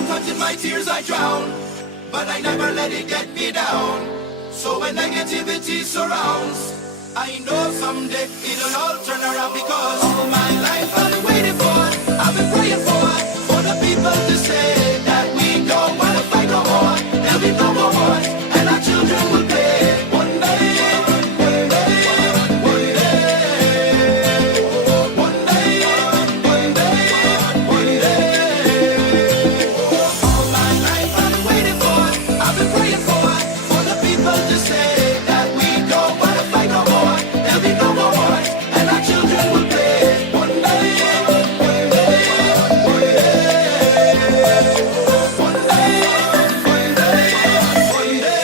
Sometimes in my tears I drown, but I never let it get me down. So when negativity surrounds, I know someday it'll all turn around, because all my life I've been waiting for, I've been praying for the people to say that we don't wanna fight no more. There'll be no more wars, and our children will play. One day, one day, one day, one day, one day, one day. All my life I've been waiting for, I've been praying for the people to say that we don't wanna fight no more. There'll be no more wars, and our children will play. One day, one day, one day, one day, one day, one day.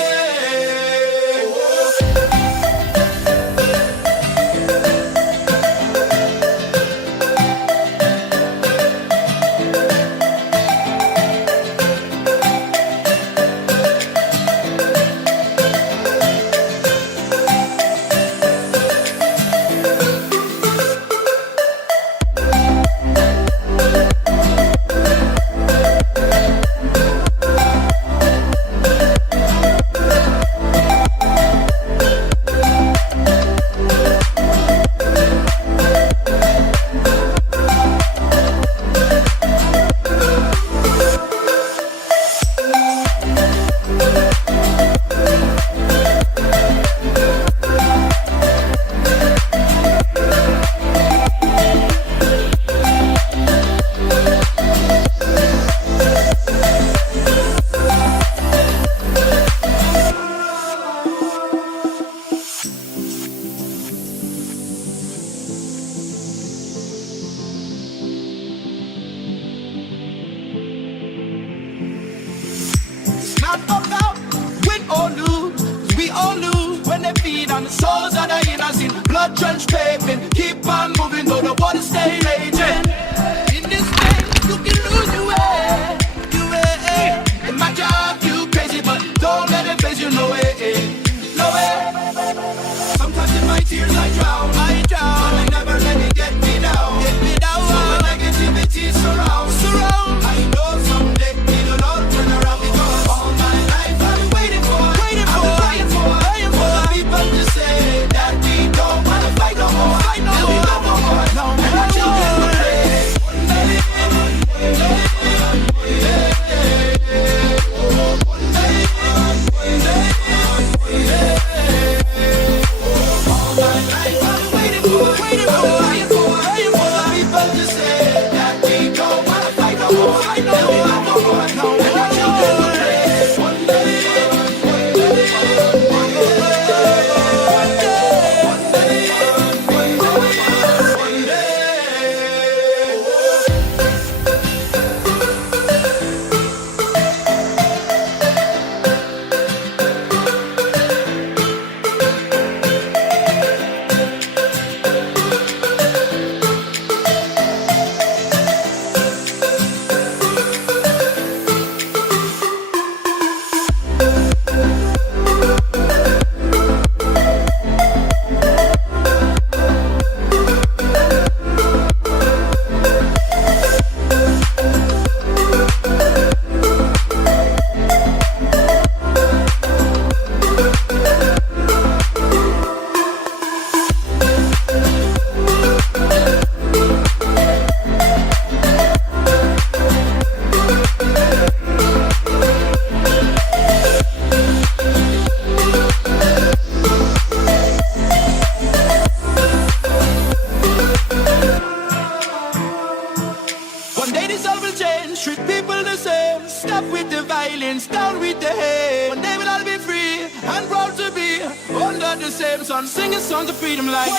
Not about win or lose, we all lose when they feed on the souls of the innocent. Blood drenched pavement, keep on moving though the water stay raging. In this game, you can lose your way, your way. It might drive you crazy, but don't let it face you, no way, no way. Sometimes in my tears I drown, but I never let it get me down, get me down. So when negativity surrounds, I know someday it'll all turn around, because all my life I've been waiting for, I've been praying for the people to say that we don't wanna fight no more. There'll be no more wars, and our children will play. One day, one day, one day, one day, one day, one day. All my life I've been waiting for, praying for the people to say that we don't wanna fight no more. There'll be no more wars, and our children will play. One day, one day, one day, one day, one day. One day this all will change, treat people the same. Stop with the violence, down with the hate. One day we'll all be free and proud to be under the same sun, singing songs of freedom like.